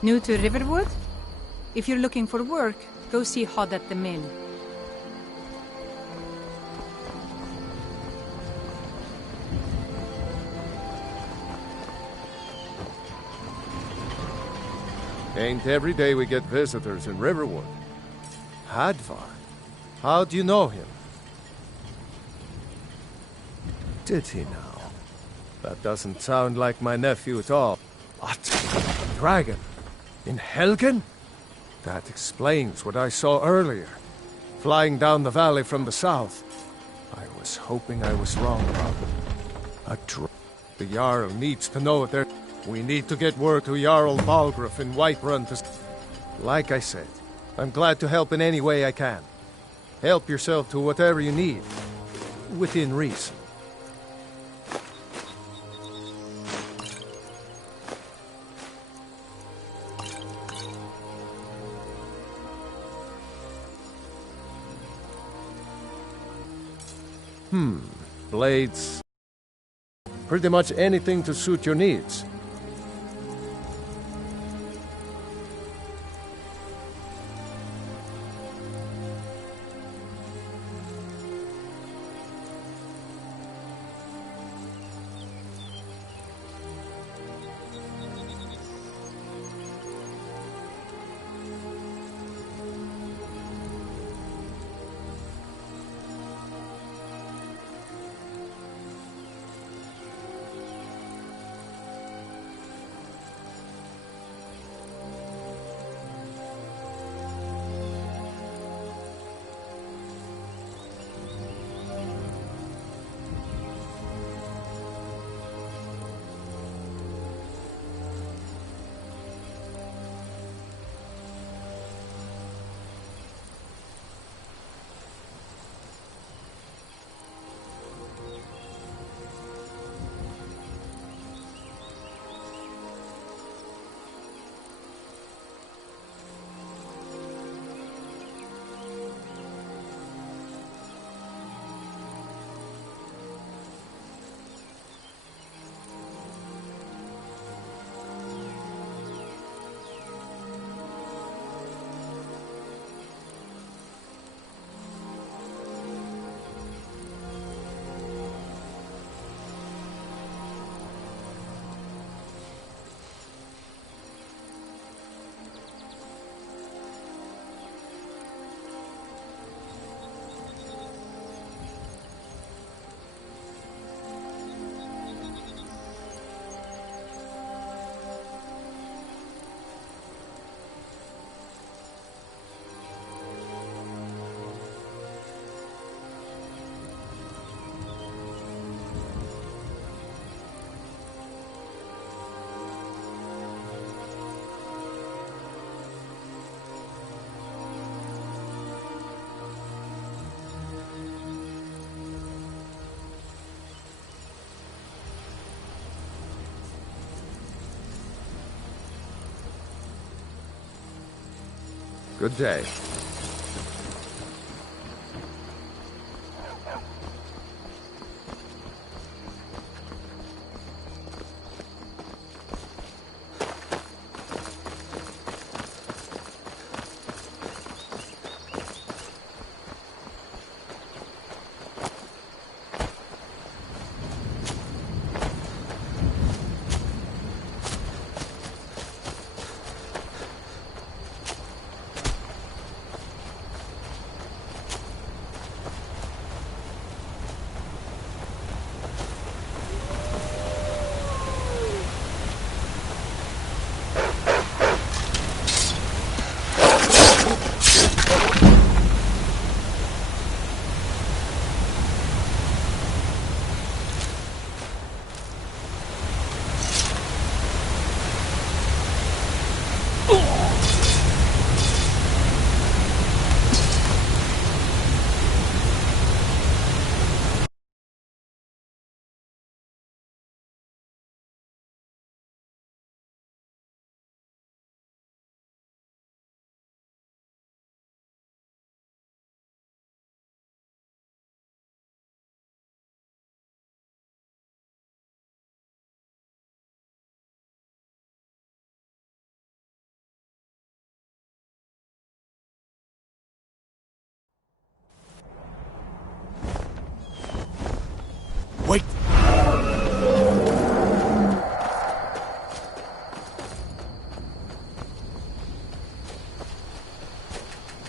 New to Riverwood? If you're looking for work, go see Hod at the mill. Ain't every day we get visitors in Riverwood. Hadvar? How do you know him? Did he now? That doesn't sound like my nephew at all. What? A dragon? In Helgen? That explains what I saw earlier. Flying down the valley from the south. I was hoping I was wrong about it. The Jarl needs to know there. We need to get word to Jarl Balgruuf in Whiterun to... Like I said, I'm glad to help in any way I can. Help yourself to whatever you need. Within reason. Blades. Pretty much anything to suit your needs. Good day.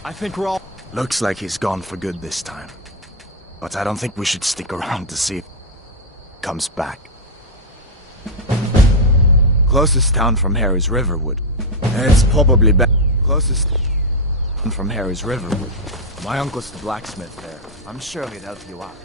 I think we're all... Looks like he's gone for good this time. But I don't think we should stick around to see if he comes back. Closest town from here is Riverwood. It's probably closest from here is Riverwood. My uncle's the blacksmith there. I'm sure he'd help you out.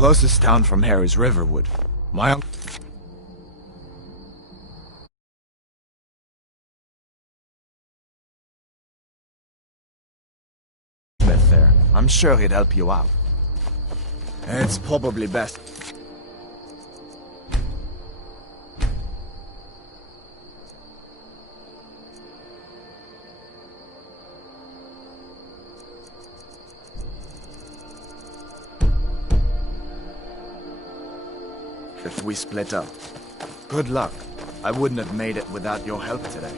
Closest town from here is Riverwood. My uncle... there. I'm sure he'd help you out. It's probably best. If we split up. Good luck. I wouldn't have made it without your help today.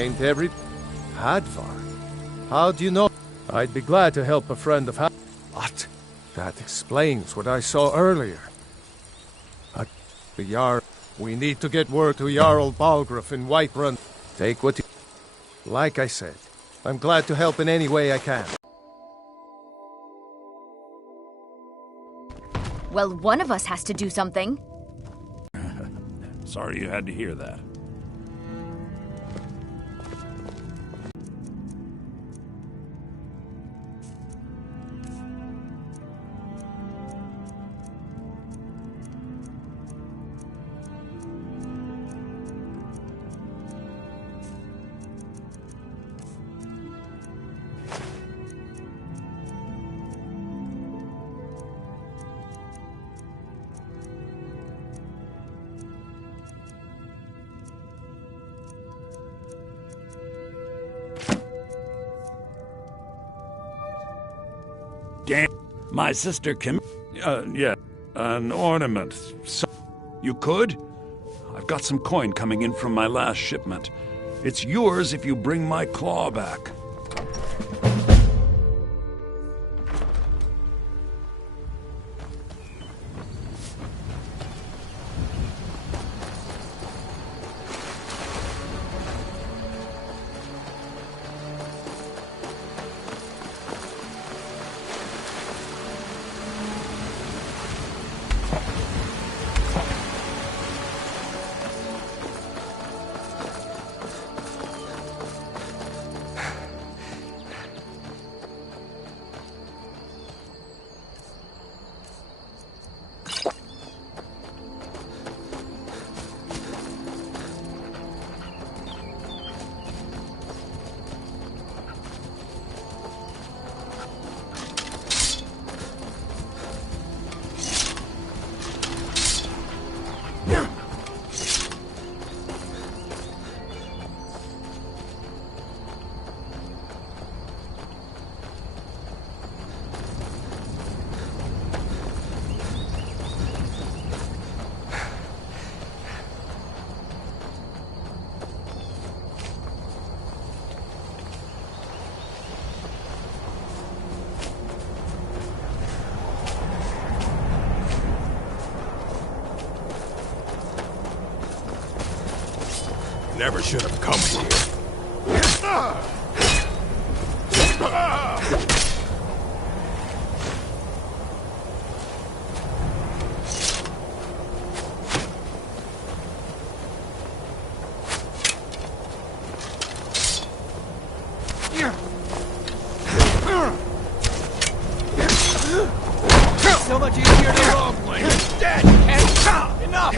Ain't every... Hadvar? How do you know? I'd be glad to help a friend of What? That explains what I saw earlier. The Jarl... We need to get word to Jarl Balgruuf in Whiterun. Take what you... Like I said, I'm glad to help in any way I can. Well, one of us has to do something. Sorry you had to hear that. Damn, my sister Kim... yeah, an ornament. So, you could? I've got some coin coming in from my last shipment. It's yours if you bring my claw back. Never should have come here. So much easier the wrong way. Dead! And enough!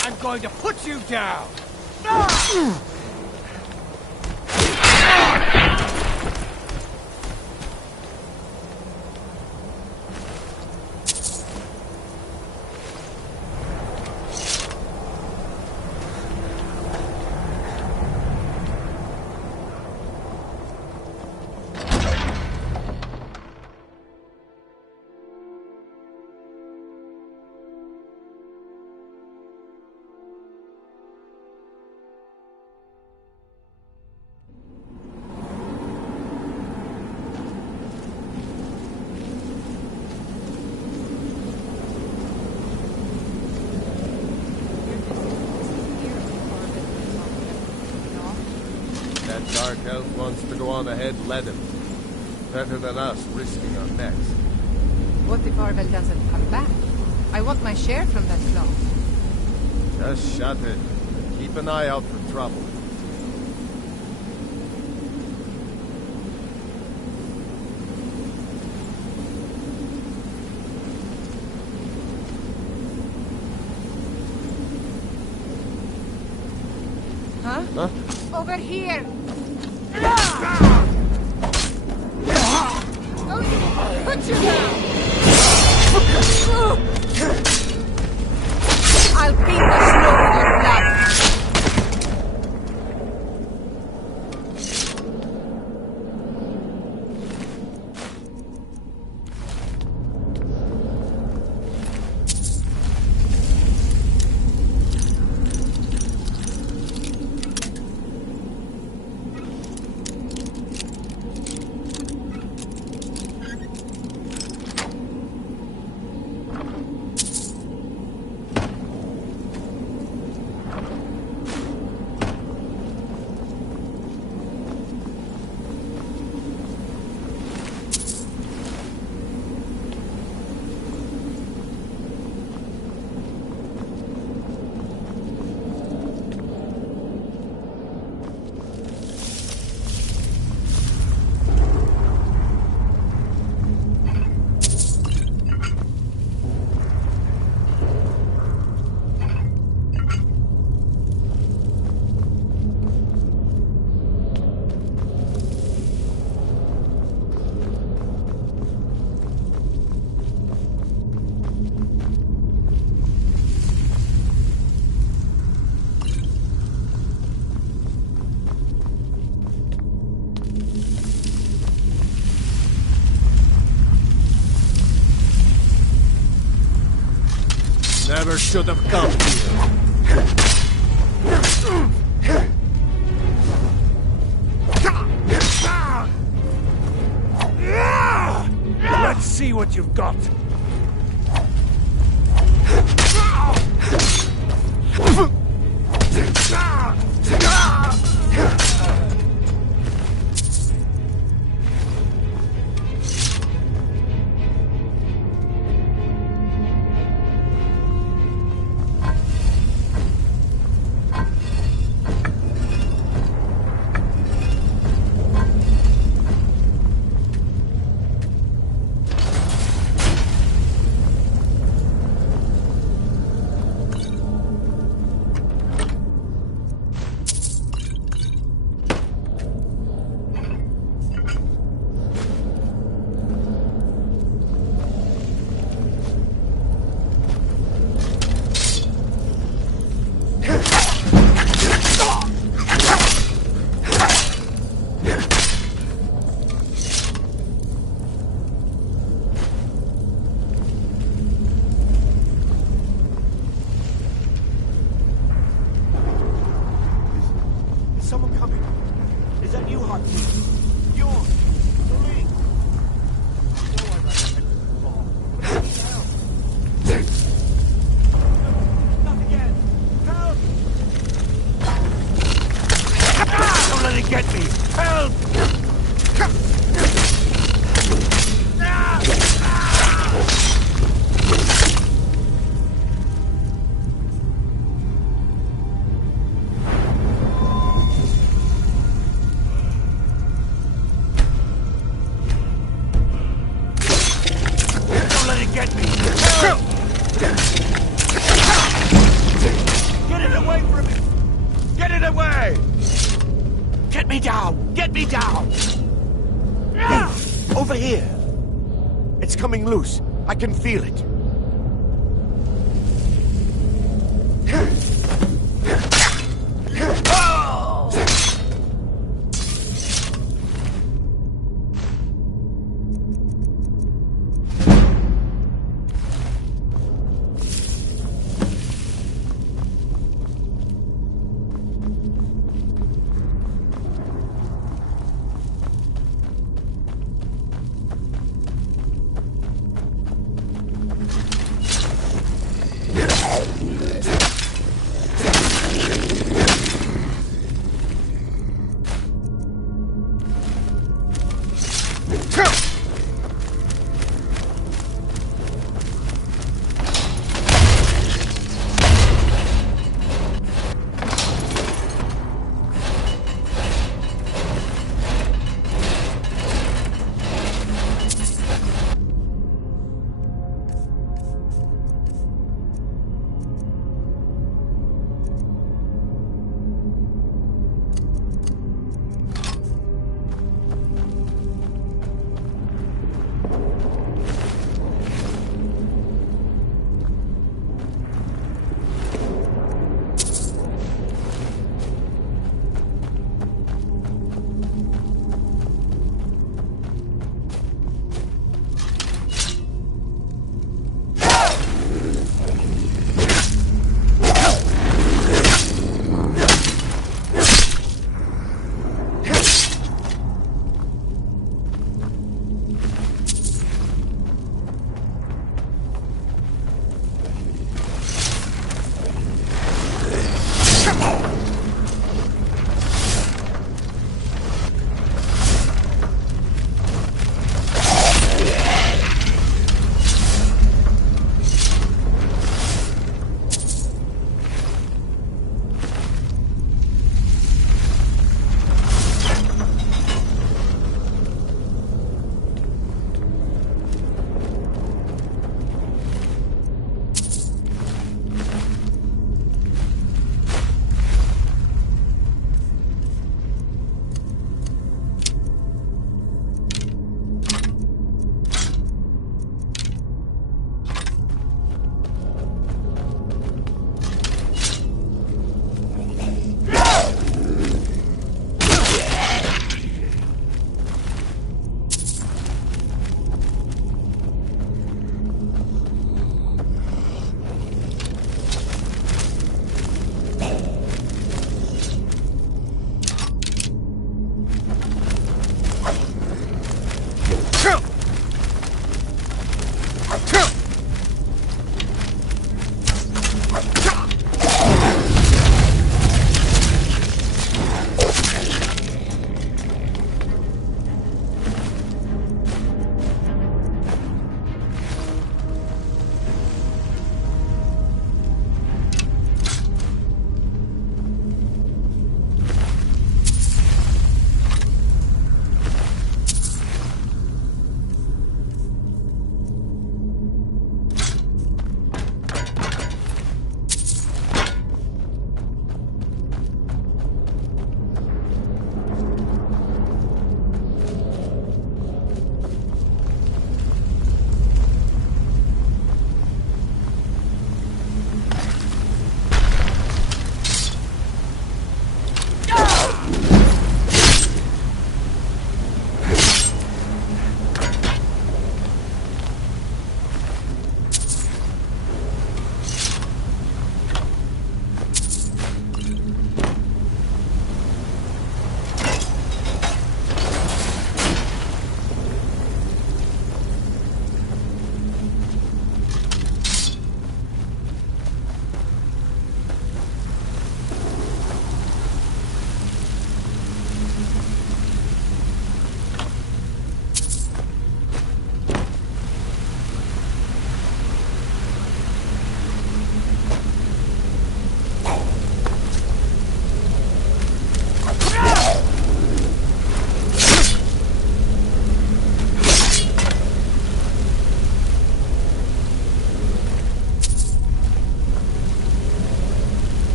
I'm going to put you down! That dark elf wants to go on ahead, let him. Better than us risking our necks. What if Arvel doesn't come back? I want my share from that cloth. Just shut it. Keep an eye out for trouble. Huh? Over here! Oh, put you down! I'll paint the snow with your blood! Never should have come here. Let's see what you've got. Over here. It's coming loose. I can feel it.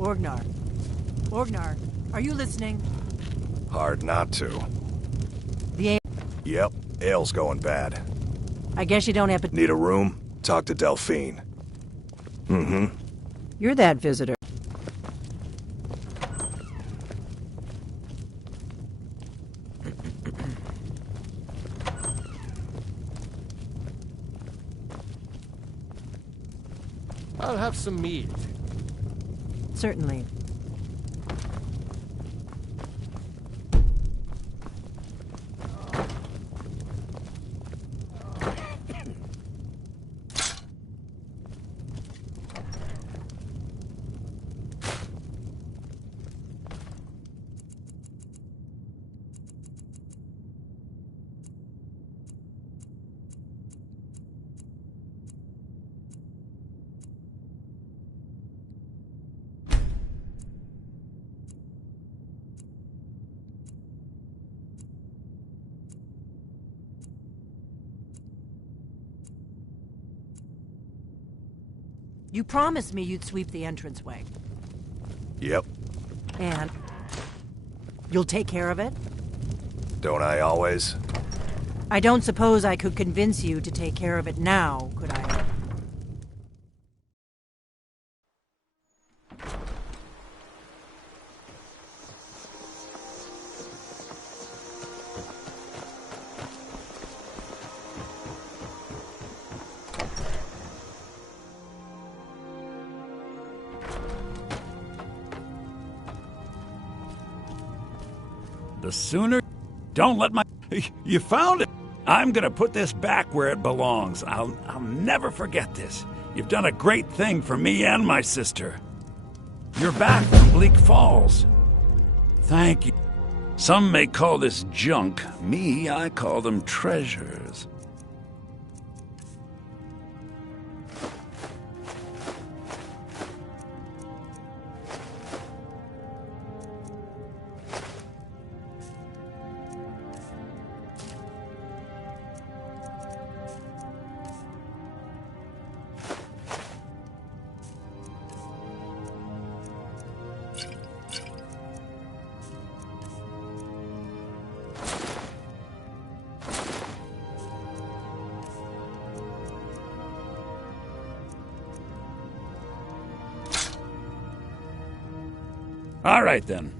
Orgnar. Orgnar, are you listening? Hard not to. The Yep, ale's going bad. I guess you don't have to... Need a room? Talk to Delphine. Mm-hmm. You're that visitor. I'll have some meat. Certainly. You promised me you'd sweep the entranceway. Yep. And you'll take care of it? Don't I always? I don't suppose I could convince you to take care of it now, could I? The sooner... Don't let my... You found it! I'm gonna put this back where it belongs. I'll never forget this. You've done a great thing for me and my sister. You're back from Bleak Falls. Thank you. Some may call this junk. Me, I call them treasures. All right, then.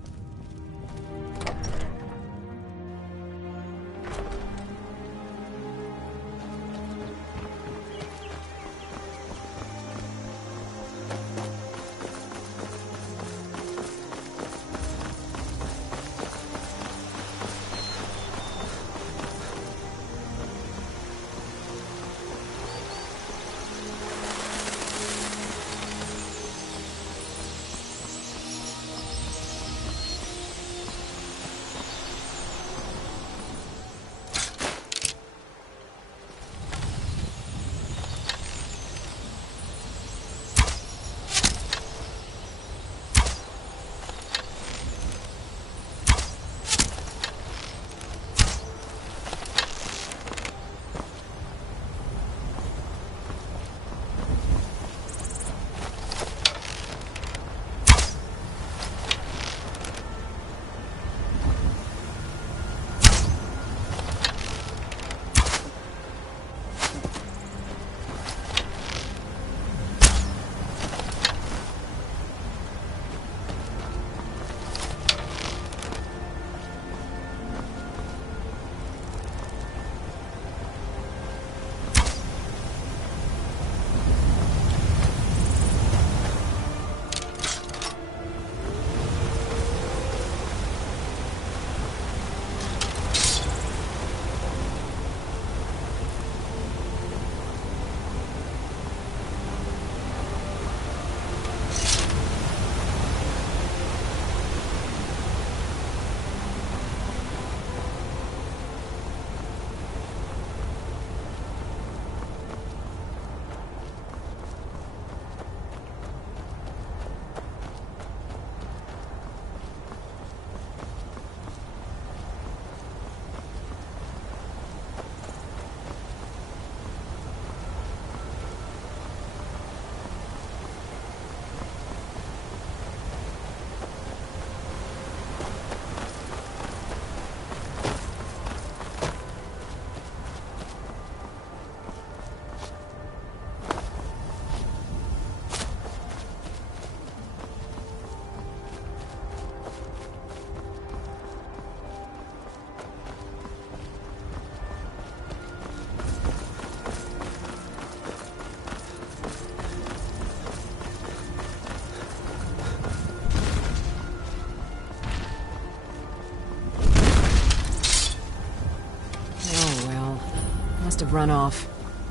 have run off.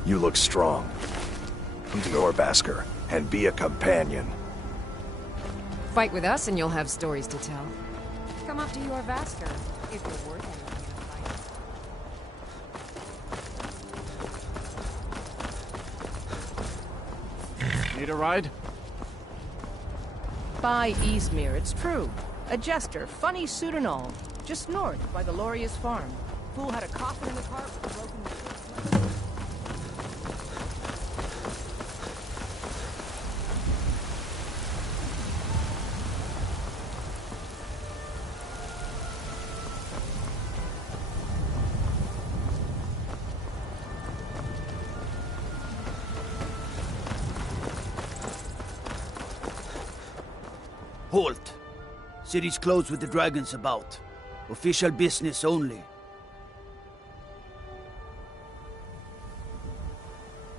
You look strong. Come to Orbasker and be a companion. Fight with us and you'll have stories to tell. Come up to your Vasker, if you're worth anything to fight. Need a ride? By Eastmere, it's true. A jester, funny suit and all. Just north, by the Lauria's farm. Fool had a coffin in the cart with a broken leg. Halt! City's closed with the dragons about. Official business only.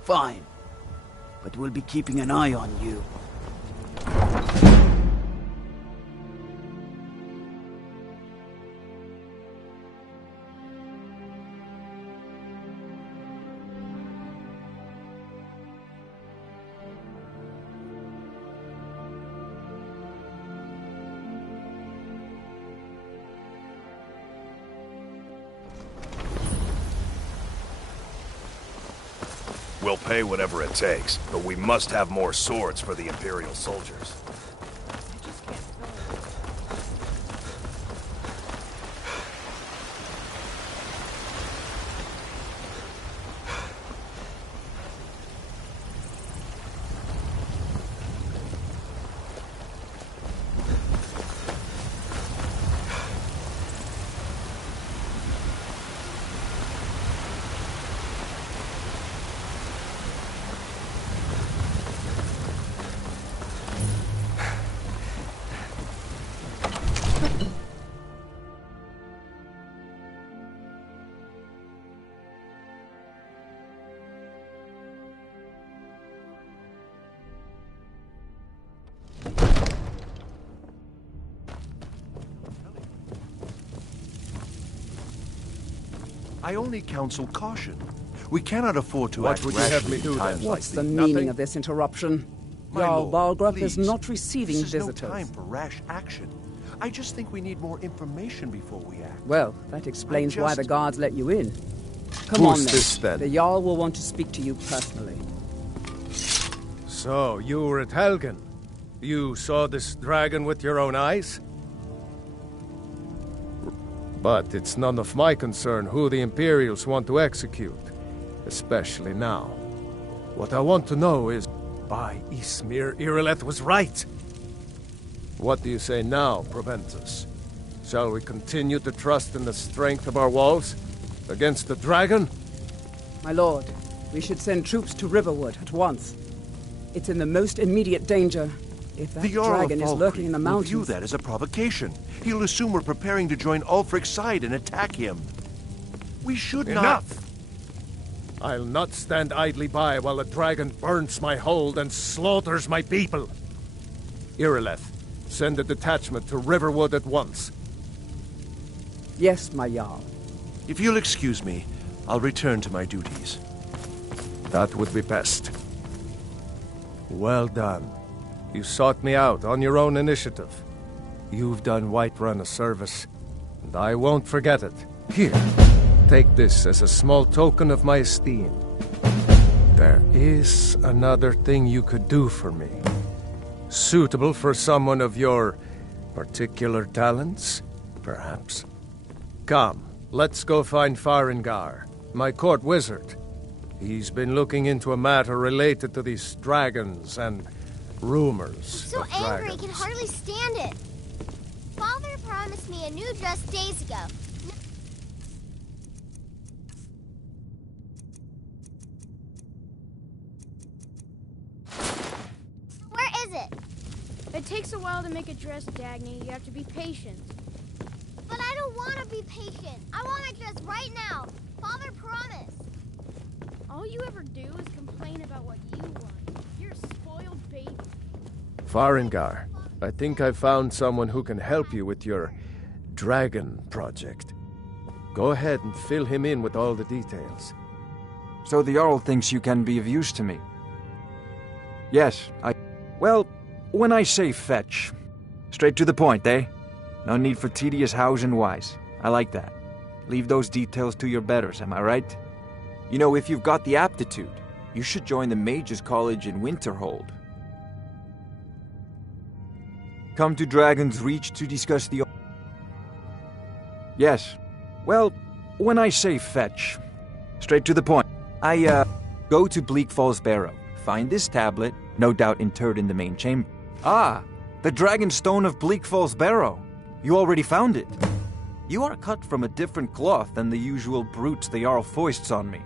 Fine. But we'll be keeping an eye on you. We'll pay whatever it takes, but we must have more swords for the Imperial soldiers. I only counsel caution. We cannot afford to What act would you have rashly me do in times then? What's like the these. meaning Nothing? of this interruption? My Jarl lord, Balgruuf is please. not receiving This is visitors. no time for rash action. I just think we need more information before we act. Well, that explains why the just- guards let you in. Come Who's on then. this, then? The Jarl will want to speak to you personally. So, you were at Helgen. You saw this dragon with your own eyes? But it's none of my concern who the Imperials want to execute, especially now. What I want to know is, by Ysmir, Irileth was right. What do you say now, Proventus? Shall we continue to trust in the strength of our walls against the dragon? My lord, we should send troops to Riverwood at once. It's in the most immediate danger. If that The Jarl dragon of is lurking in the Falkreath will view mountains... that as a provocation. He'll assume we're preparing to join Ulfric's side and attack him. We should not... Enough! I'll not stand idly by while the dragon burns my hold and slaughters my people. Irileth, send a detachment to Riverwood at once. Yes, my Jarl. If you'll excuse me, I'll return to my duties. That would be best. Well done. You sought me out on your own initiative. You've done Whiterun a service, and I won't forget it. Here, take this as a small token of my esteem. There is another thing you could do for me. Suitable for someone of your particular talents, perhaps. Come, let's go find Farengar, my court wizard. He's been looking into a matter related to these dragons and rumors So of angry, I dragons. can hardly stand it. Father promised me a new dress days ago. Where is it? It takes a while to make a dress, Dagny. You have to be patient. But I don't want to be patient. I want my dress right now. Father promised. All you ever do is complain about what you want. You're a spoiled baby. Farengar, I think I've found someone who can help you with your dragon project. Go ahead and fill him in with all the details. So the Jarl thinks you can be of use to me. Yes, well, when I say fetch, straight to the point, eh? No need for tedious hows and whys. I like that. Leave those details to your betters, am I right? You know, if you've got the aptitude, you should join the Mages College in Winterhold. Come to Dragon's Reach to discuss the... Yes. Well, when I say fetch, straight to the point. Go to Bleak Falls Barrow. Find this tablet, no doubt interred in the main chamber. Ah, the Dragon Stone of Bleak Falls Barrow. You already found it. You are cut from a different cloth than the usual brutes the Jarl foists on me.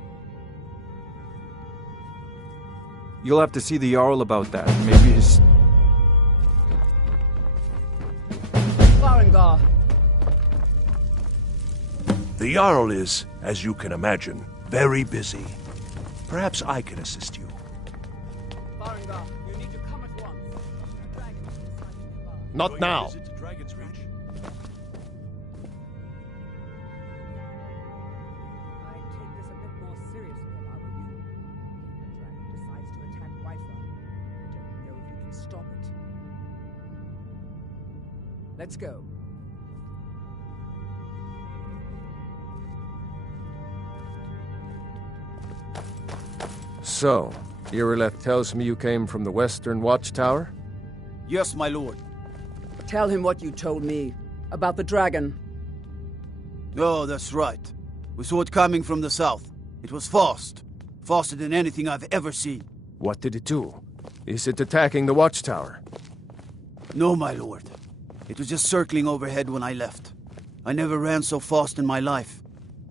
You'll have to see the Jarl about that. Maybe his... Farengar. The Jarl is, as you can imagine, very busy. Perhaps I can assist you. Farengar, you need to come at once. The dragon is inside nearby. Not now. Visit to Dragon's Reach? I'd take this a bit more seriously if I were you. If the dragon decides to attack Whiterun, I don't know if you can stop it. Let's go. So, Irileth tells me you came from the Western Watchtower? Yes, my lord. Tell him what you told me about the dragon. Oh, that's right. We saw it coming from the south. It was fast. Faster than anything I've ever seen. What did it do? Is it attacking the Watchtower? No, my lord. It was just circling overhead when I left. I never ran so fast in my life.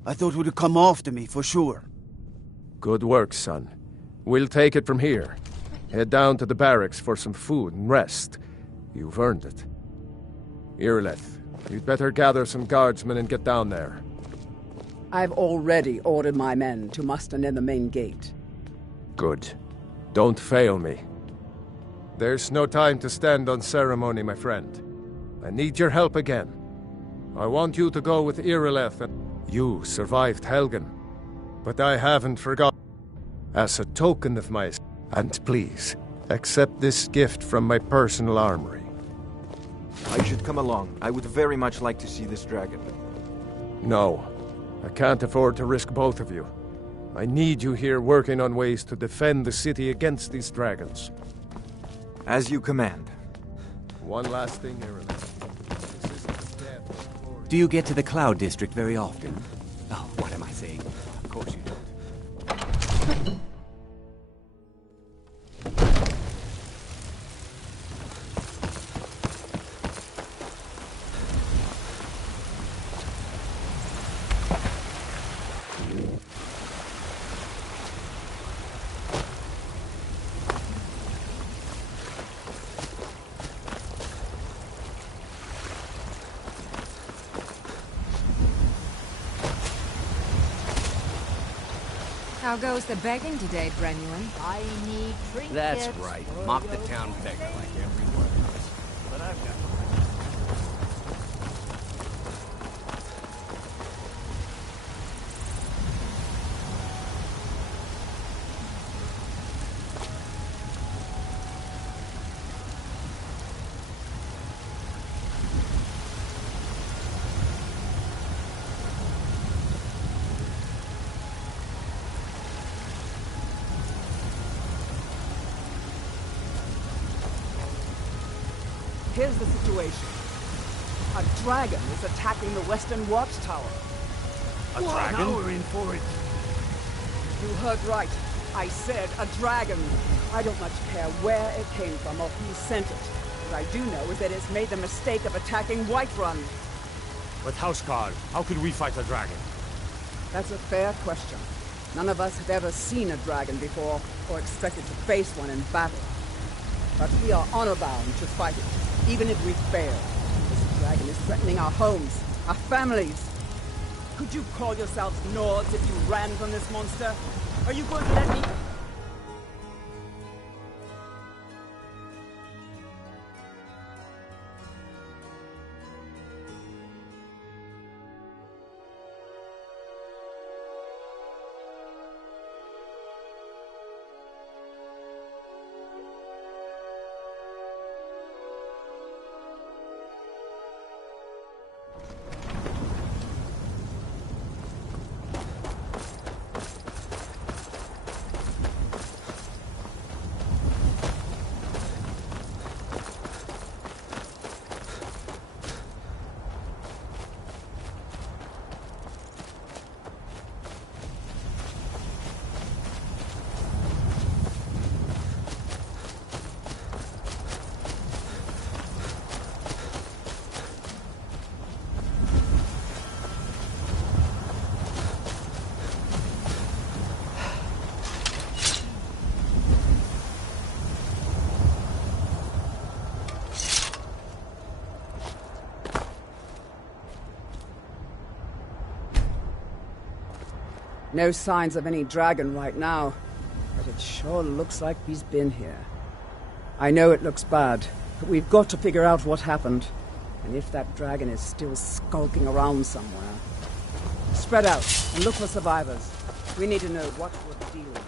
I thought it would come after me, for sure. Good work, son. We'll take it from here. Head down to the barracks for some food and rest. You've earned it. Irileth, you'd better gather some guardsmen and get down there. I've already ordered my men to muster near the main gate. Good. Don't fail me. There's no time to stand on ceremony, my friend. I need your help again. I want you to go with Irileth and... You survived Helgen, but I haven't forgotten. As a token of my... And please, accept this gift from my personal armory. I should come along. I would very much like to see this dragon. No. I can't afford to risk both of you. I need you here working on ways to defend the city against these dragons. As you command. One last thing, Irileth. Do you get to the Cloud District very often? Oh, what am I saying? Of course you don't. How goes the begging today, Brenuin? I need trinkets. That's right. Mock the town beggar like everyone else. But I've got Here's the situation. A dragon is attacking the Western Watchtower. A dragon? Now we're in for it. You heard right. I said a dragon. I don't much care where it came from or who sent it. What I do know is that it's made the mistake of attacking Whiterun. But Houseguard, how could we fight a dragon? That's a fair question. None of us have ever seen a dragon before, or expected to face one in battle. But we are honor-bound to fight it, even if we fail. This dragon is threatening our homes, our families. Could you call yourselves Nords if you ran from this monster? Are you going to let me... No signs of any dragon right now, but it sure looks like he's been here. I know it looks bad, but we've got to figure out what happened. And if that dragon is still skulking around somewhere. Spread out and look for survivors. We need to know what we're dealing with.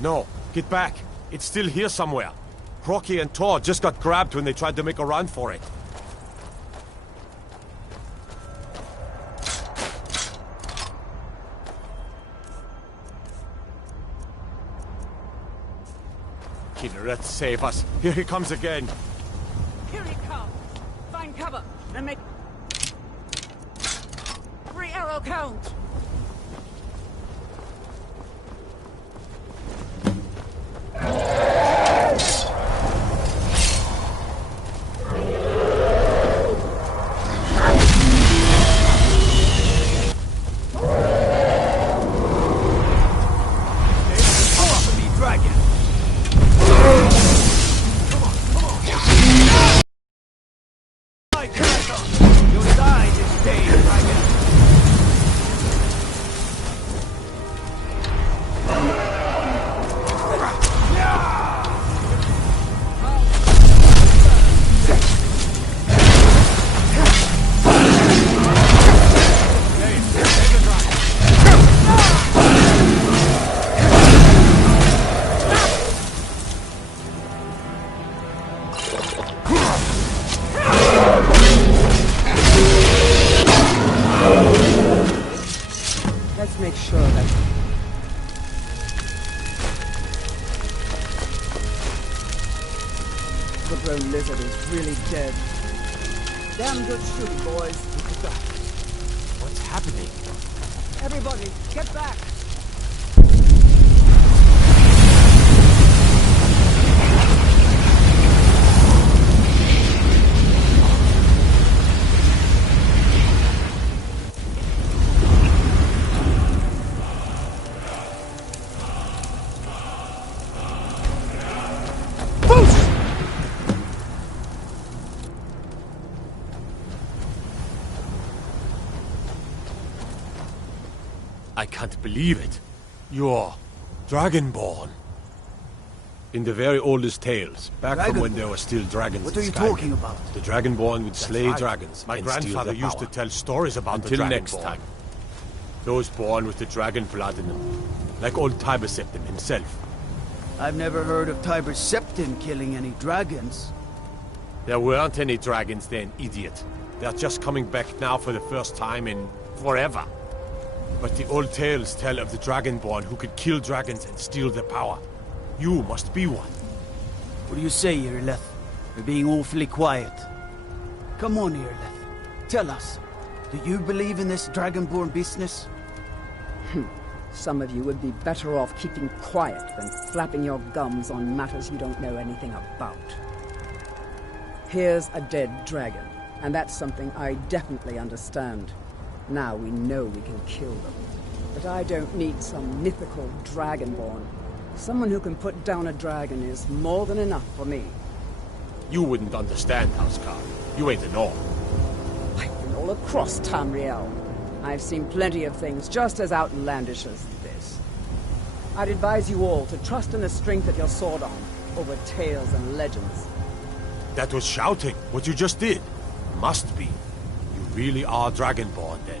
No, get back. It's still here somewhere. Crocky and Tor just got grabbed when they tried to make a run for it. Kinneret, save us. Here he comes again. Here he comes. Find cover and make 3 arrow count. Let's make sure that... the grown lizard is really dead. Damn good shooting, boys. Look at that. What's happening? Everybody, get back! I can't believe it. You're Dragonborn. In the very oldest tales, back from when there were still dragons What in are you Skyrim, talking about? the Dragonborn would slay right. dragons My and steal grandfather their used power. to tell stories about the Until next Dragonborn. time. Those born with the dragon blood in them, like old Tiber Septim himself. I've never heard of Tiber Septim killing any dragons. There weren't any dragons then, idiot. They're just coming back now for the first time in forever. But the old tales tell of the Dragonborn who could kill dragons and steal their power. You must be one. What do you say, Irleth? You're being awfully quiet. Come on, Irleth. Tell us. Do you believe in this Dragonborn business? Some of you would be better off keeping quiet than flapping your gums on matters you don't know anything about. Here's a dead dragon, and that's something I definitely understand. Now we know we can kill them. But I don't need some mythical Dragonborn. Someone who can put down a dragon is more than enough for me. You wouldn't understand, Housecar. You ain't a North. I've been all across Tamriel. I've seen plenty of things just as outlandish as this. I'd advise you all to trust in the strength of your sword arm over tales and legends. That was shouting, what you just did. Must be. You really are Dragonborn, then.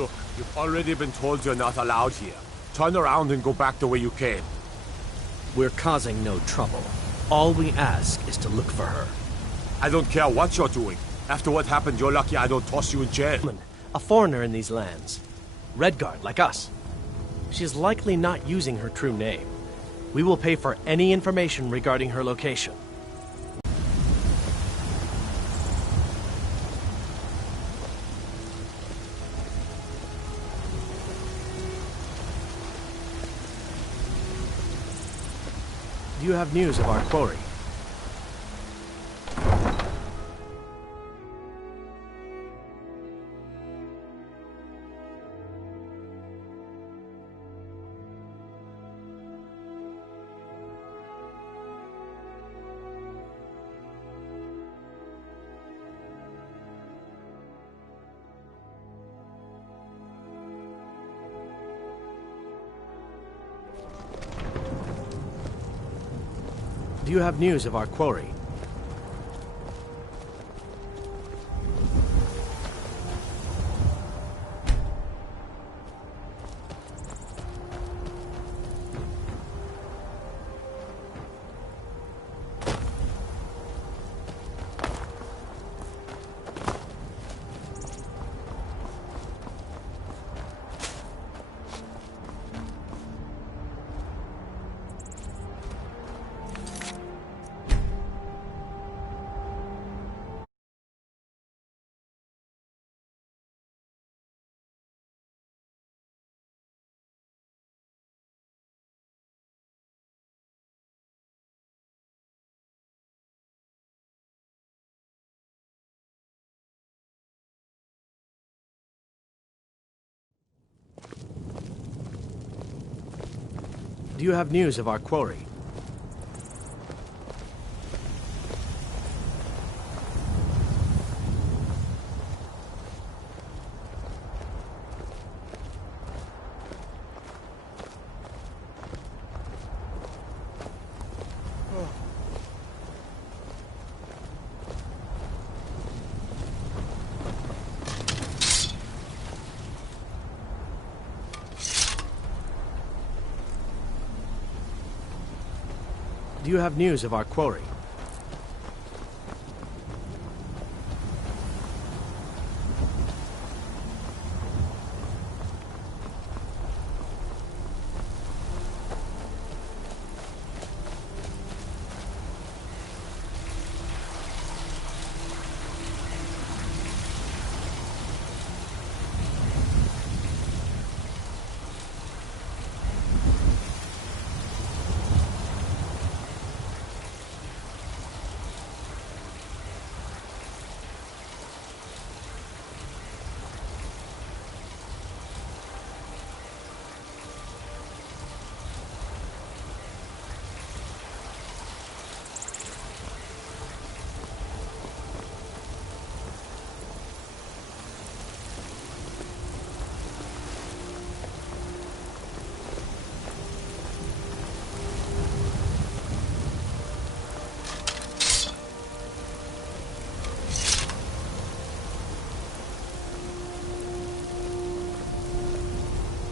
Look, you've already been told you're not allowed here. Turn around and go back the way you came. We're causing no trouble. All we ask is to look for her. I don't care what you're doing. After what happened, you're lucky I don't toss you in jail. A foreigner in these lands. Redguard, like us. She's likely not using her true name. We will pay for any information regarding her location. Do you have news of our quarry? Do you have news of our quarry? Do you have news of our quarry? Do you have news of our quarry?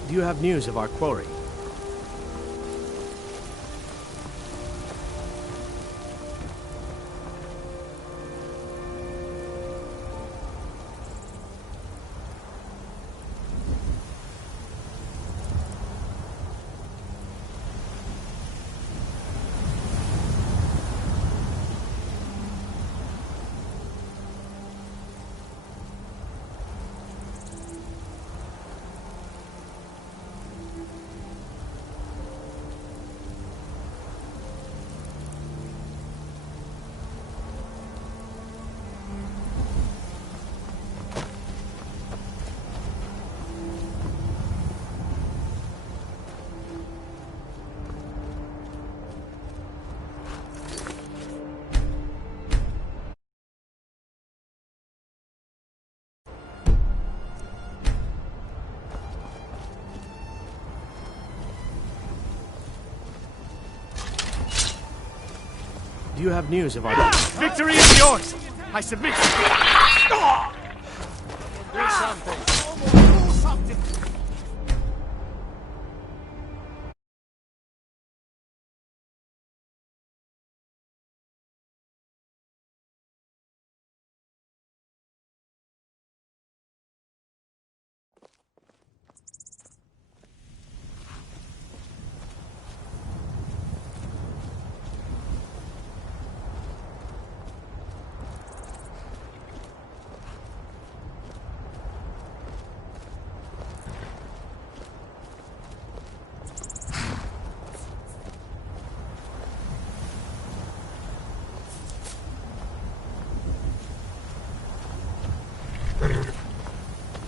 Do you have news of our quarry? Do you have news of our... Victory is yours! I submit! Do something! talk to...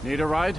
Need a ride?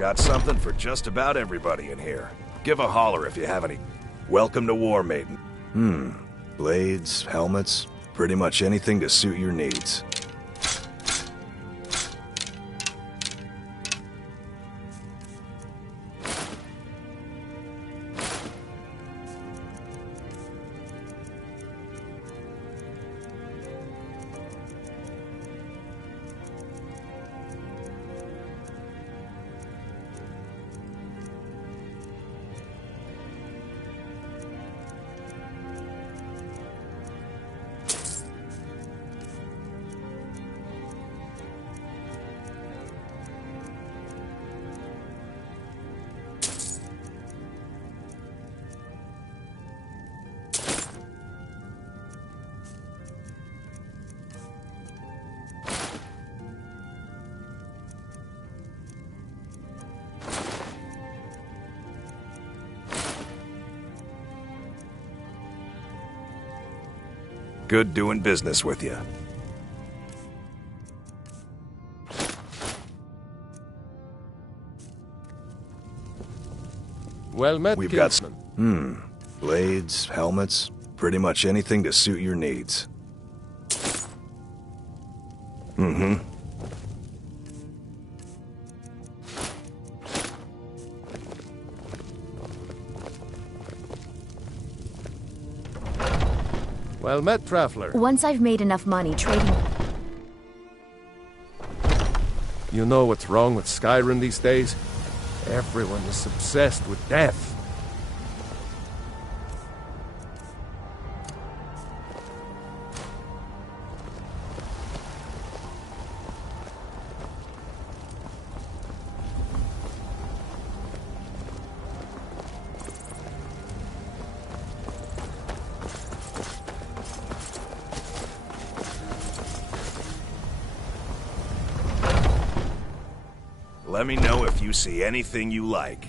Got something for just about everybody in here. Give a holler if you have any. Welcome to War Maiden. Blades, helmets, pretty much anything to suit your needs. Good doing business with you. Well met, We've got kinsman. Blades, helmets, pretty much anything to suit your needs. Well met, traveler. Once I've made enough money trading... You know what's wrong with Skyrim these days? Everyone is obsessed with death. Let me know if you see anything you like.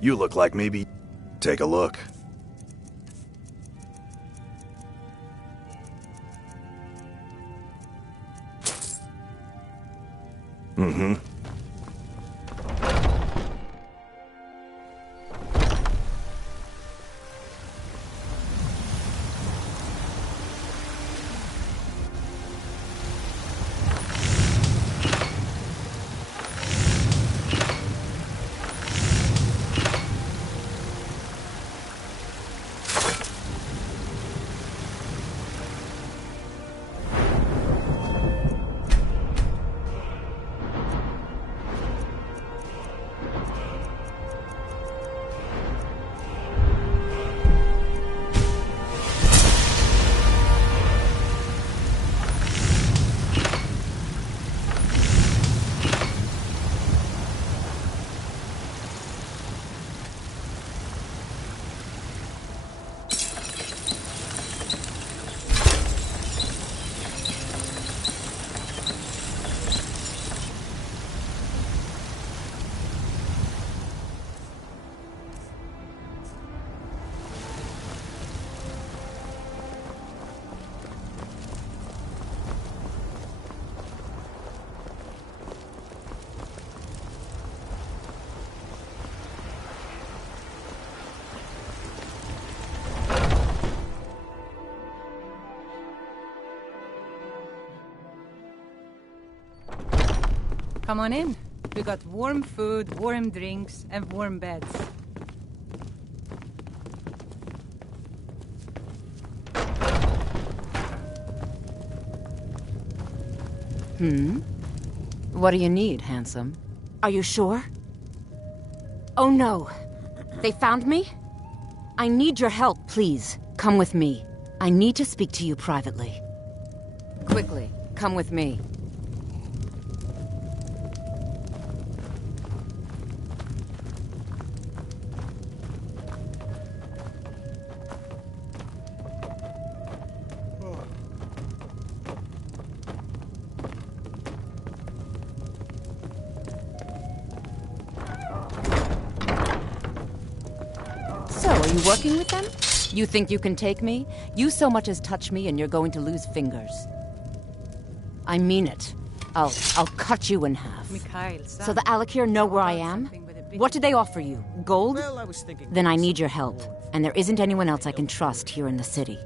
You look like maybe... Take a look. Come on in. We got warm food, warm drinks, and warm beds. What do you need, handsome? Are you sure? Oh no. They found me? I need your help, please. Come with me. I need to speak to you privately. Quickly, come with me. Are you working with them? You think you can take me? You so much as touch me and you're going to lose fingers. I mean it. I'll cut you in half. Mikhail, So the Alakir know where I am? What did they offer you? Gold? Well, I was thinking... Then I need your help. And there isn't anyone else I can trust here in the city.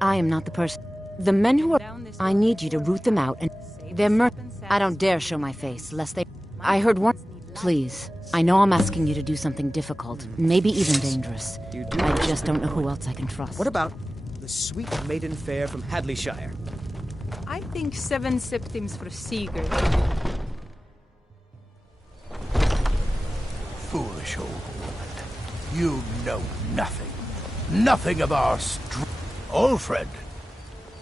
I am not the person. The men who are... I need you to root them out and... They're I don't dare show my face, lest they... I heard one... Please. I know I'm asking you to do something difficult, maybe even dangerous. I just don't know who else I can trust. What about the sweet maiden fair from Hadleyshire? I think 7 septims for Sigurd. Foolish old woman. You know nothing. Nothing of our Ulfred,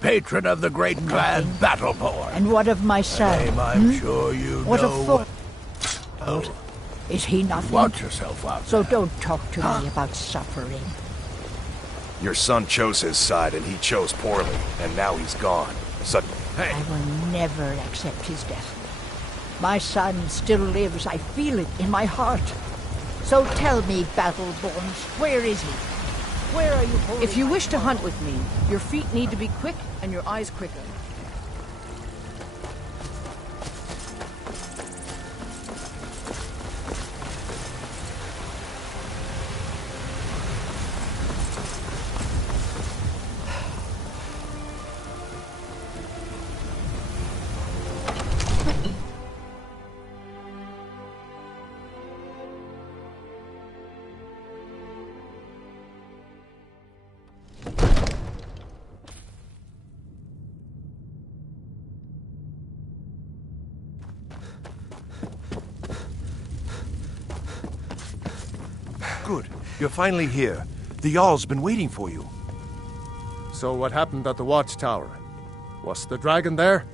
patron of the great clan Battleborn. And what of my son? Name I'm sure you what know. Well, is he nothing? Watch yourself out. So don't talk to me about suffering. Your son chose his side, and he chose poorly, and now he's gone. Suddenly, hey. I will never accept his death. My son still lives. I feel it in my heart. So tell me, Battleborns, where is he? Where are you holding? If you wish to hunt with me, your feet need to be quick and your eyes quicker. Good. You're finally here. The Jarl's been waiting for you. So what happened at the watchtower? Was the dragon there?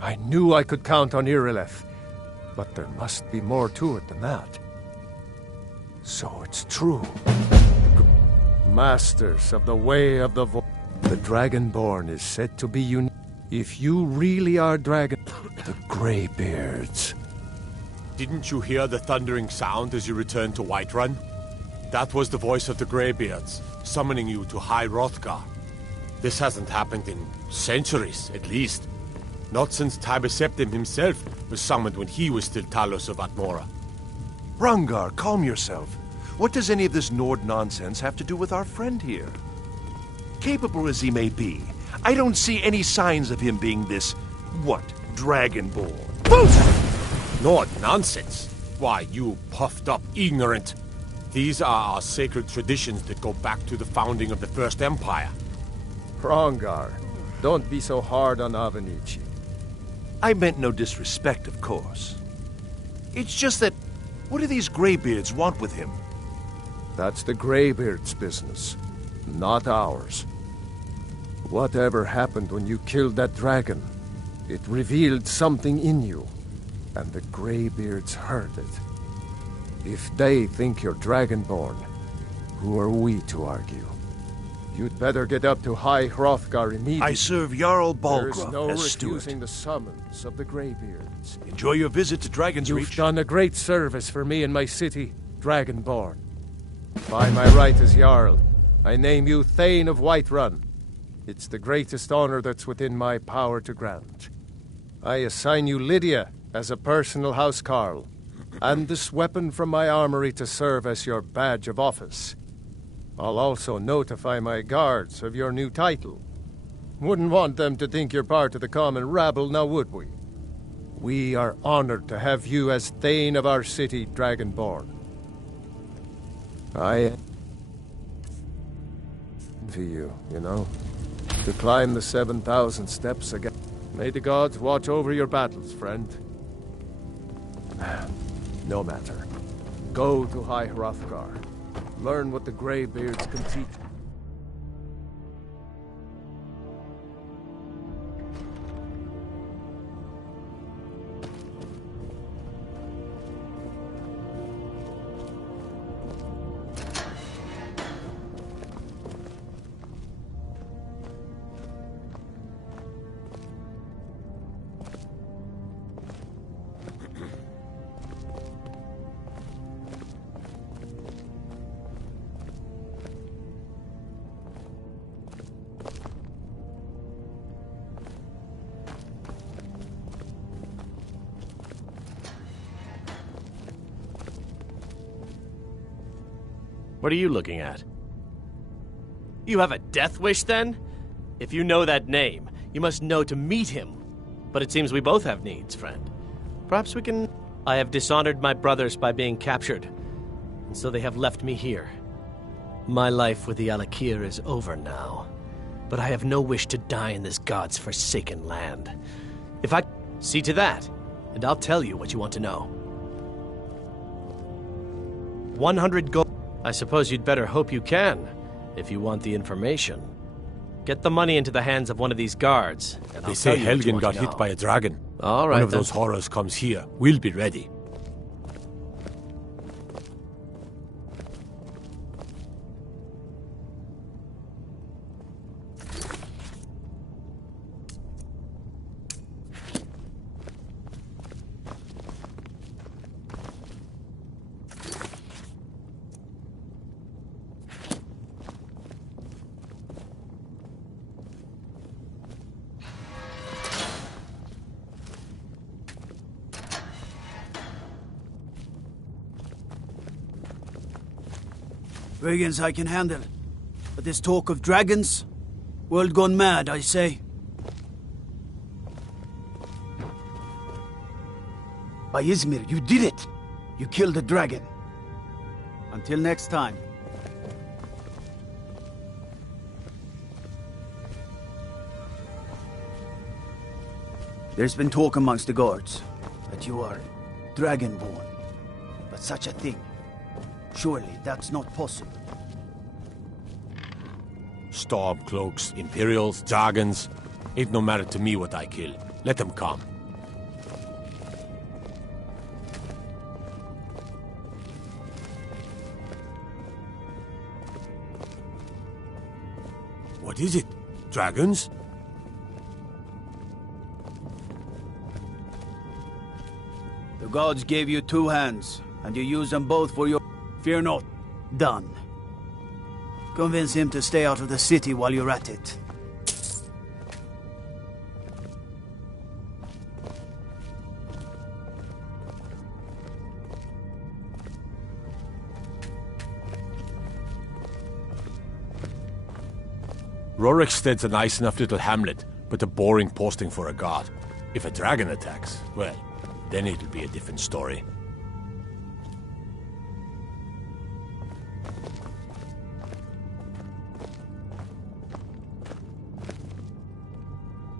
I knew I could count on Irileth, but there must be more to it than that. So it's true. Masters of the way of the the Dragonborn is said to be unique. If you really are dragon, the Greybeards. Didn't you hear the thundering sound as you returned to Whiterun? That was the voice of the Greybeards, summoning you to High Hrothgar. This hasn't happened in centuries, at least. Not since Tiber Septim himself was summoned when he was still Talos of Atmora. Hrongar, calm yourself. What does any of this Nord nonsense have to do with our friend here? Capable as he may be, I don't see any signs of him being this, Dragonborn. Nord nonsense? Why, you puffed up ignorant. These are our sacred traditions that go back to the founding of the First Empire. Hrongar, don't be so hard on Avenici. I meant no disrespect, of course. It's just that, what do these Greybeards want with him? That's the Greybeards' business, not ours. Whatever happened when you killed that dragon, it revealed something in you, and the Greybeards heard it. If they think you're Dragonborn, who are we to argue? You'd better get up to High Hrothgar immediately. I serve Jarl Balgruuf There's no as refusing steward. the summons of the Greybeards. Enjoy your visit to Dragon's You've Reach. done a great service for me and my city, Dragonborn. By my right as Jarl, I name you Thane of Whiterun. It's the greatest honor that's within my power to grant. I assign you Lydia as a personal housecarl, and this weapon from my armory to serve as your badge of office. I'll also notify my guards of your new title. Wouldn't want them to think you're part of the common rabble, now would we? We are honored to have you as Thane of our city, Dragonborn. I envy you, you know, to climb the 7,000 steps again. May the gods watch over your battles, friend. No matter. Go to High Hrothgar. Learn what the Greybeards can teach. What are you looking at? You have a death wish, then? If you know that name, you must know to meet him. But it seems we both have needs, friend. Perhaps we can... I have dishonored my brothers by being captured, and so they have left me here. My life with the Alakir is over now, but I have no wish to die in this god's forsaken land. If I... See to that, and I'll tell you what you want to know. 100 gold... I suppose you'd better hope you can, if you want the information. Get the money into the hands of one of these guards, and I'll They say tell you what you Helgen want got to hit know. by a dragon. All right, One of then. those horrors comes here. We'll be ready. Brigands I can handle. But this talk of dragons? World gone mad, I say. By Izmir, you did it! You killed a dragon. Until next time. There's been talk amongst the guards that you are dragonborn. But such a thing, surely that's not possible. Stormcloaks, Imperials, dragons. Ain't no matter to me what I kill. Let them come. What is it? Dragons? The gods gave you 2 hands, and you used them both for your... Fear not. Done. Convince him to stay out of the city while you're at it. Roriksted's a nice enough little hamlet, but a boring posting for a god. If a dragon attacks, well, then it'll be a different story.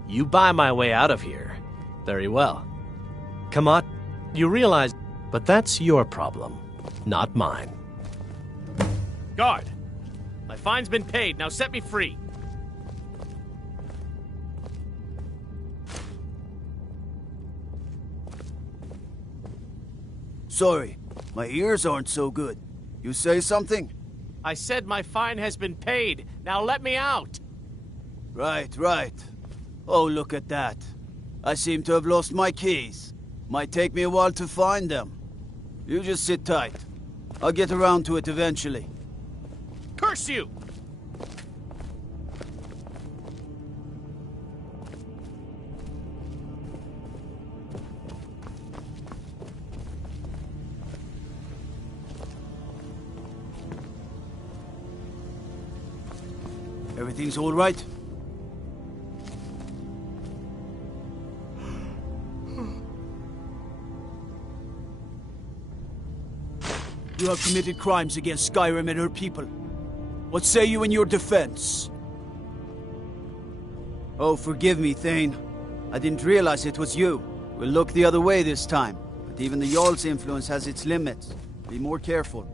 You buy my way out of here. Very well. Come on, you realize... But that's your problem, not mine. Guard! My fine's been paid, now set me free! Sorry, my ears aren't so good. You say something? I said my fine has been paid, now let me out! Right, right. Oh, look at that. I seem to have lost my keys. Might take me a while to find them. You just sit tight. I'll get around to it eventually. Curse you! Everything's all right? You have committed crimes against Skyrim and her people. What say you in your defense? Oh, forgive me, Thane. I didn't realize it was you. We'll look the other way this time. But even the Jarl's influence has its limits. Be more careful.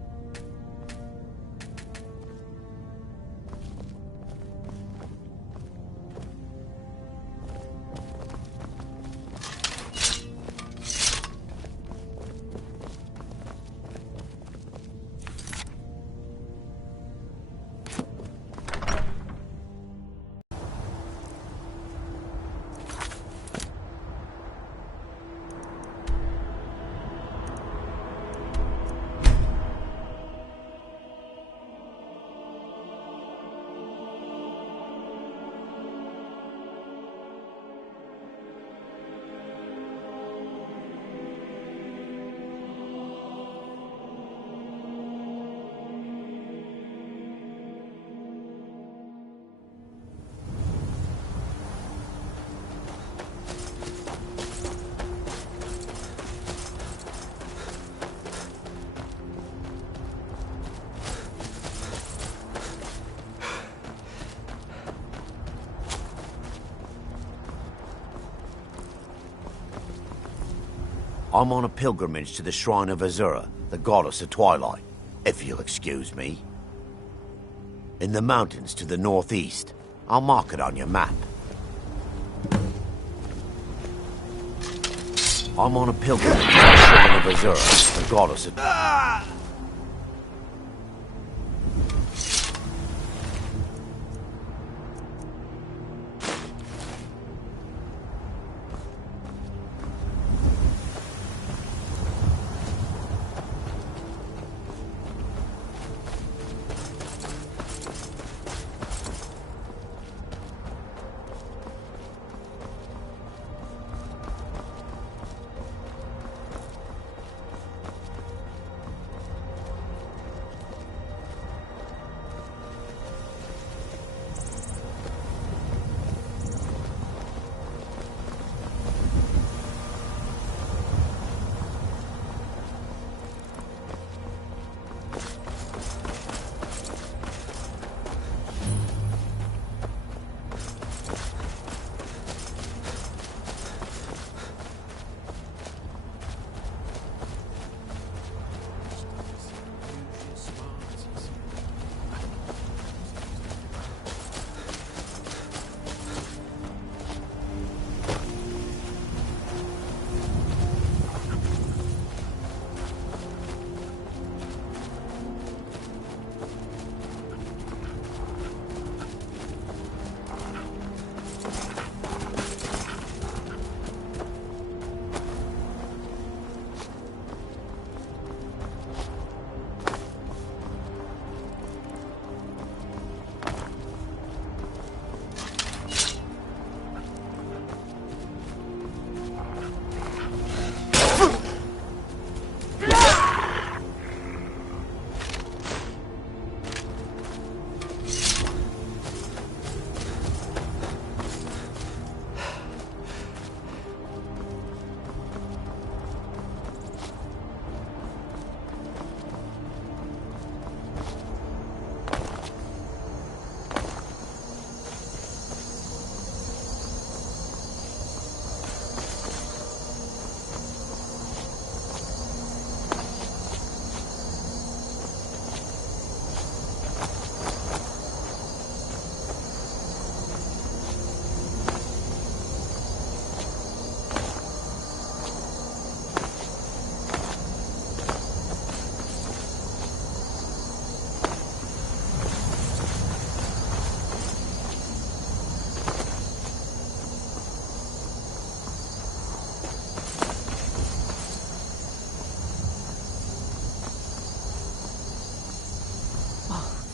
I'm on a pilgrimage to the shrine of Azura, the goddess of twilight, if you'll excuse me. In the mountains to the northeast. I'll mark it on your map. I'm on a pilgrimage to the shrine of Azura, the goddess of...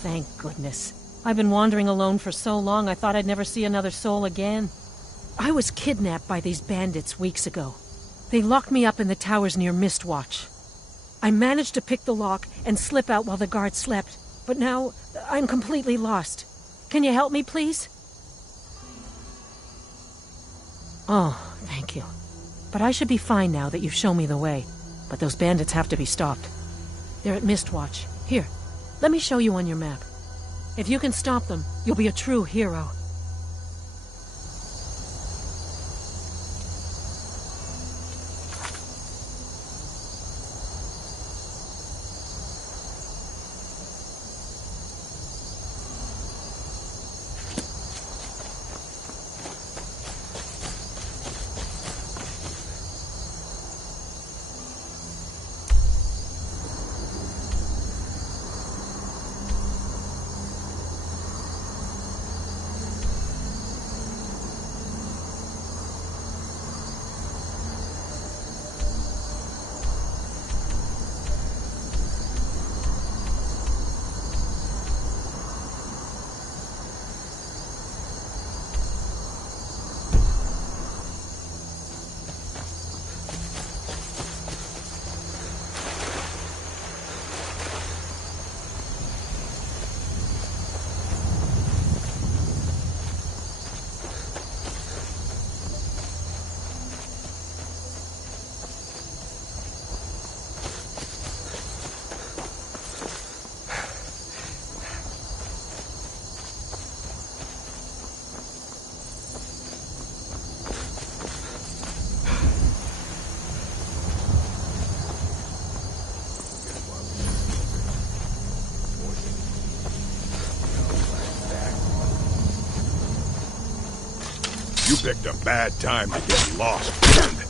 Thank goodness. I've been wandering alone for so long I thought I'd never see another soul again. I was kidnapped by these bandits weeks ago. They locked me up in the towers near Mistwatch. I managed to pick the lock and slip out while the guards slept, but now I'm completely lost. Can you help me, please? Oh, thank you. But I should be fine now that you've shown me the way. But those bandits have to be stopped. They're at Mistwatch. Here, let me show you on your map. If you can stop them, you'll be a true hero. picked a bad time to get lost, friend.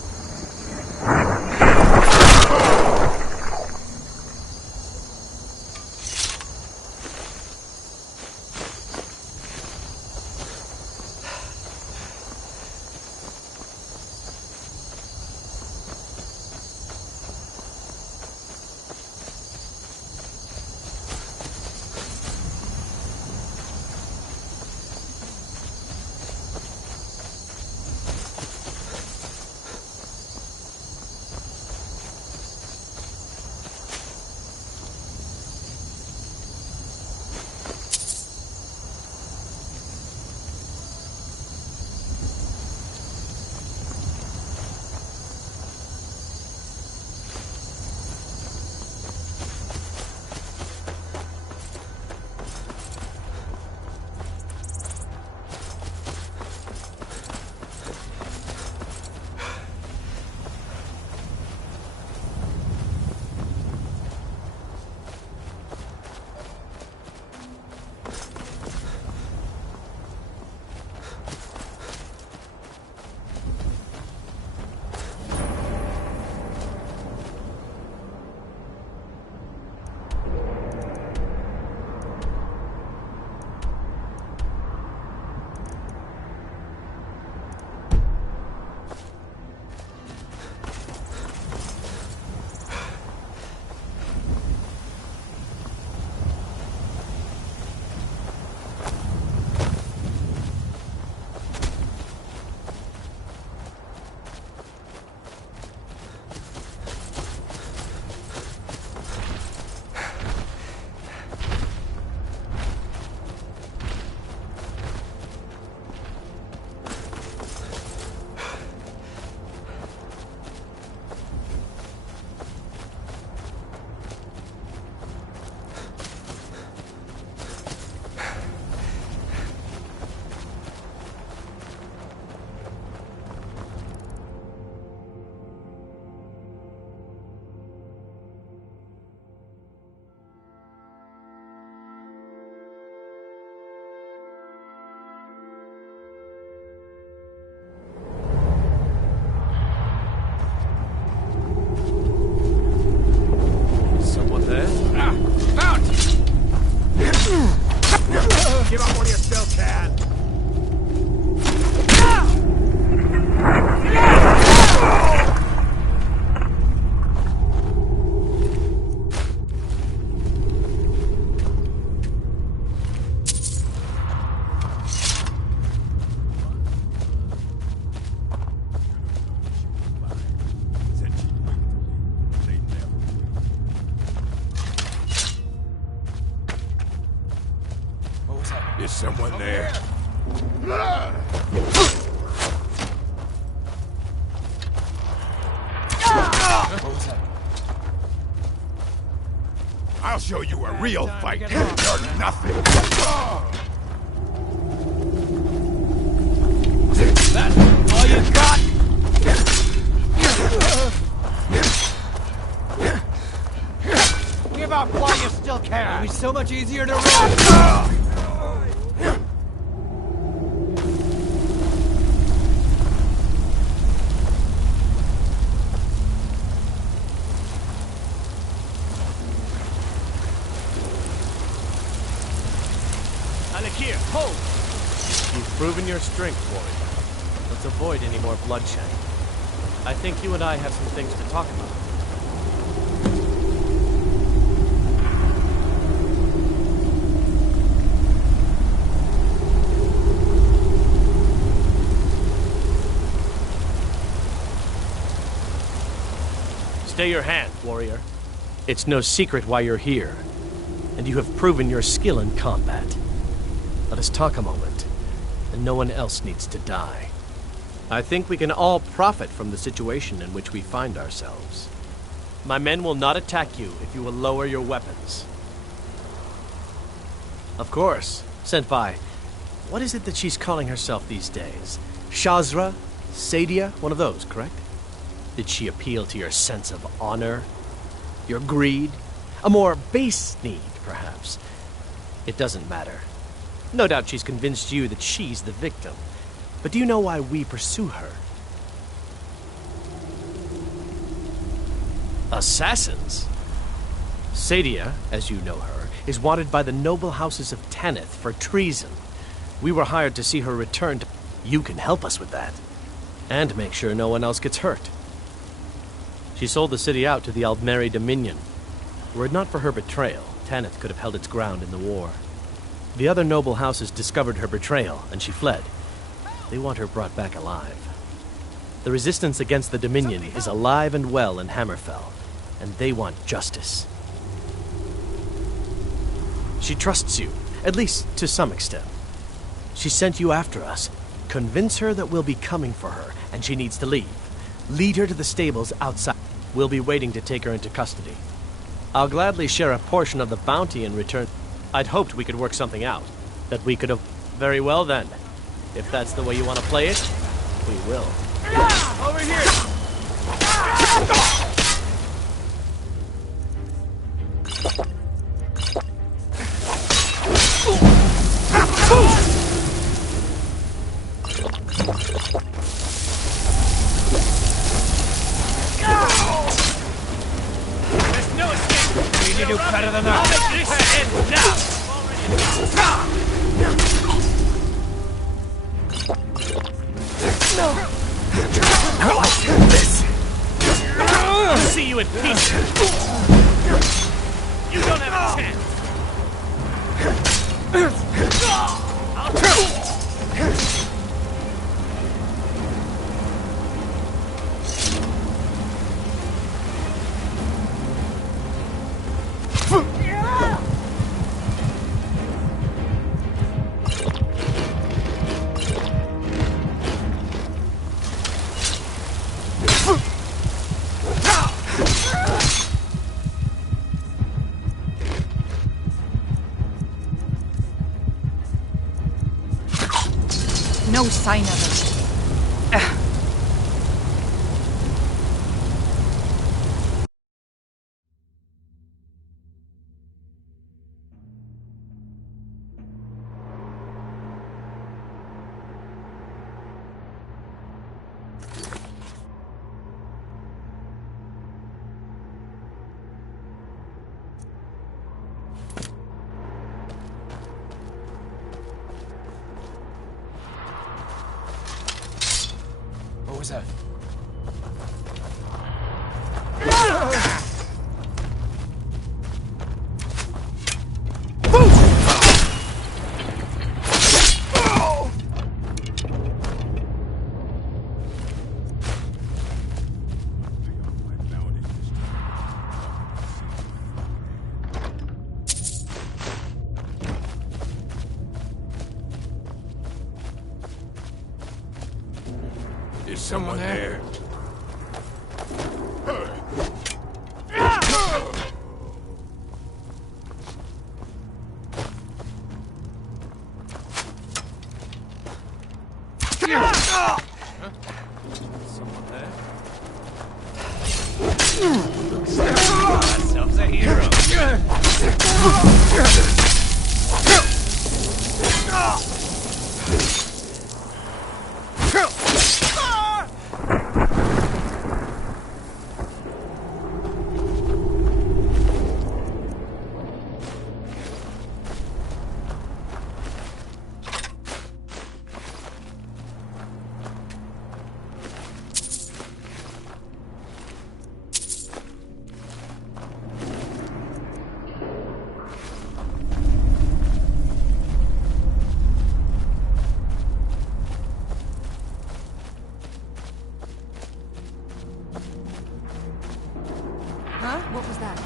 Give up when you still can. Is someone there? I'll show you a real fight. You're nothing. That's all you got? Give up while you still can. It'll be so much easier to run. Here, hold! You've proven your strength, warrior. Let's avoid any more bloodshed. I think you and I have some things to talk about. Stay your hand, warrior. It's no secret why you're here, and you have proven your skill in combat. Let us talk a moment, and no one else needs to die. I think we can all profit from the situation in which we find ourselves. My men will not attack you if you will lower your weapons. Of course, Senpai. What is it that she's calling herself these days? Shazra? Sadia? One of those, correct? Did she appeal to your sense of honor? Your greed? A more base need, perhaps? It doesn't matter. No doubt she's convinced you that she's the victim. But do you know why we pursue her? Assassins? Sadia, as you know her, is wanted by the noble houses of Tanith for treason. We were hired to see her return to... You can help us with that. And make sure no one else gets hurt. She sold the city out to the Aldmeri Dominion. Were it not for her betrayal, Tanith could have held its ground in the war. The other noble houses discovered her betrayal, and she fled. They want her brought back alive. The resistance against the Dominion is alive and well in Hammerfell, and they want justice. She trusts you, at least to some extent. She sent you after us. Convince her that we'll be coming for her, and she needs to leave. Lead her to the stables outside. We'll be waiting to take her into custody. I'll gladly share a portion of the bounty in return. I'd hoped we could work something out. That we could have... Very well then. If that's the way you want to play it, we will. Over here! There's no escape! We need to do better than that! This ends now! I'll see you in peace. You don't have a chance. No sign of it. What was that? Is someone there? Ourselves a hero. Huh? What was that?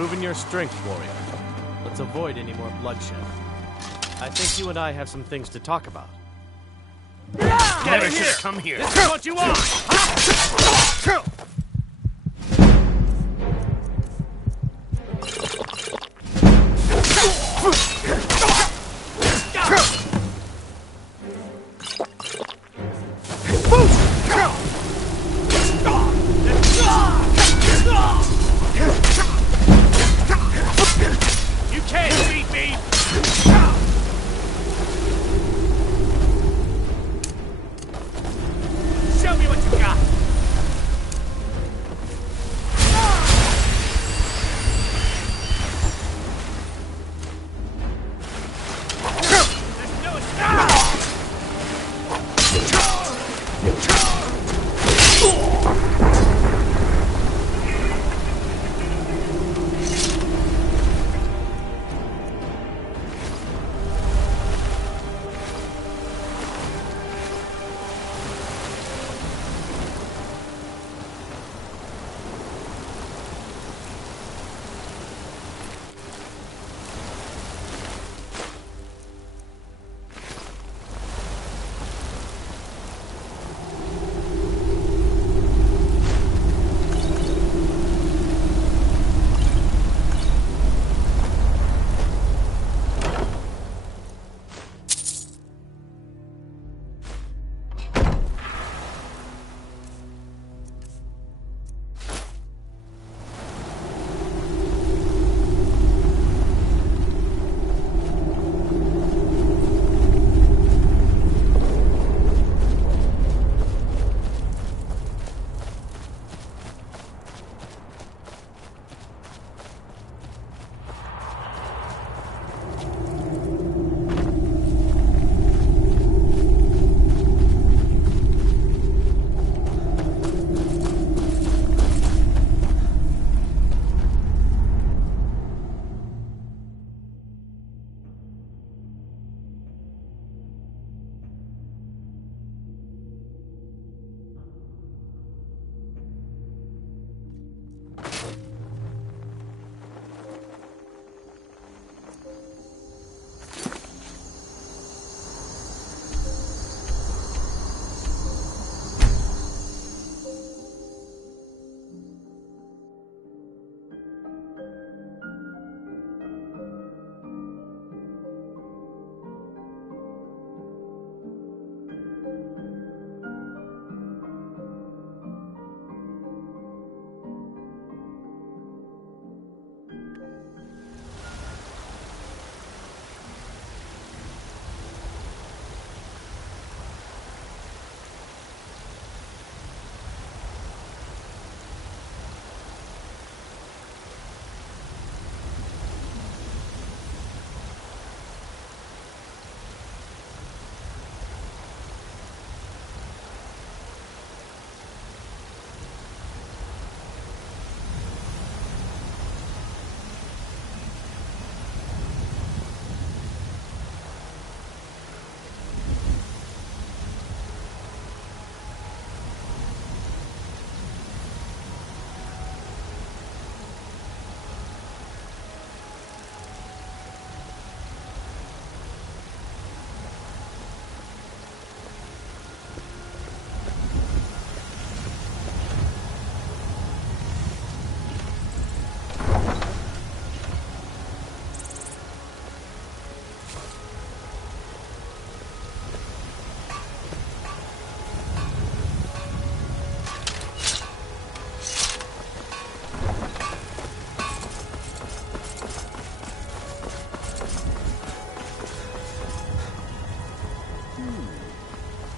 proven your strength, warrior. Let's avoid any more bloodshed. I think you and I have some things to talk about. Never should have come here. This is what you want! You can't beat me! Show me what you got! There's no escape!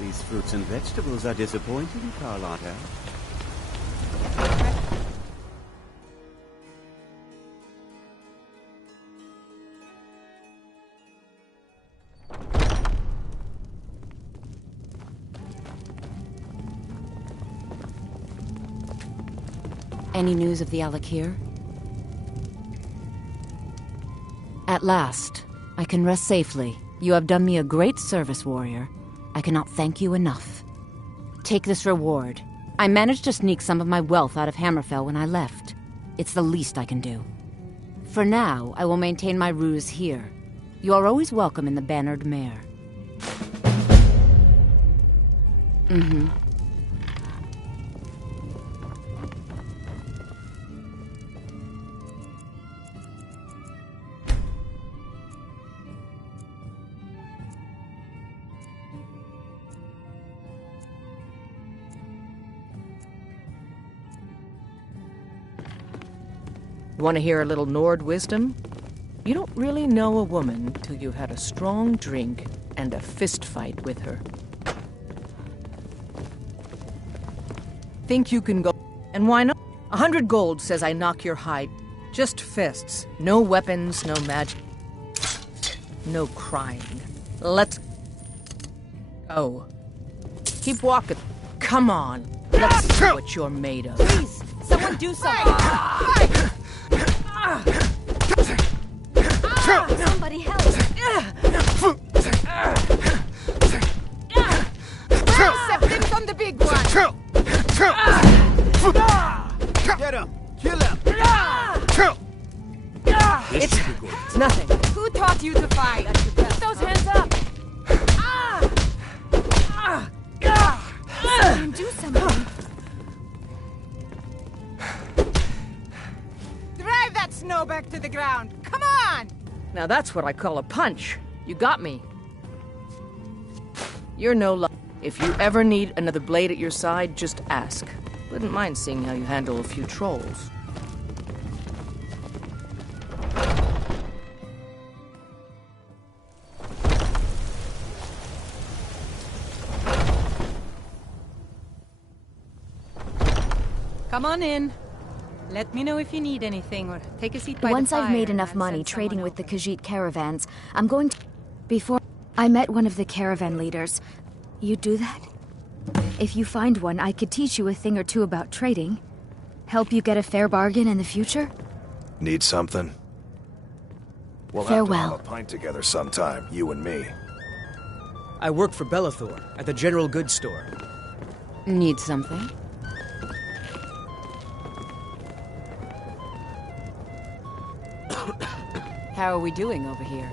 These fruits and vegetables are disappointing, Carlotta. Any news of the Alakir? At last, I can rest safely. You have done me a great service, warrior. I cannot thank you enough. Take this reward. I managed to sneak some of my wealth out of Hammerfell when I left. It's the least I can do. For now, I will maintain my ruse here. You are always welcome in the Bannered Mare. Mm-hmm. Want to hear a little Nord wisdom? You don't really know a woman till you've had a strong drink and a fist fight with her. Think you can go... And why not? 100 gold says I knock your hide. Just fists. No weapons, no magic. No crying. Let's... go. Keep walking. Come on. Let's see what you're made of. Please, someone do something! Somebody help! Something from the big one! Get him! Kill him! It's nothing. Who taught you to fight? Put those hands up! Do something. Drive that snow back to the ground. Come on! Now that's what I call a punch. You got me. You're no luck. If you ever need another blade at your side, just ask. Wouldn't mind seeing how you handle a few trolls. Come on in. Let me know if you need anything, or take a seat by Once the fire. I've made enough money trading with the Khajiit caravans, I'm going to... Before I met one of the caravan leaders. You do that? If you find one, I could teach you a thing or two about trading. Help you get a fair bargain in the future? Need something? We'll Farewell. have to have a pint together sometime, you and me. I work for Bellathor at the general goods store. Need something? How are we doing over here?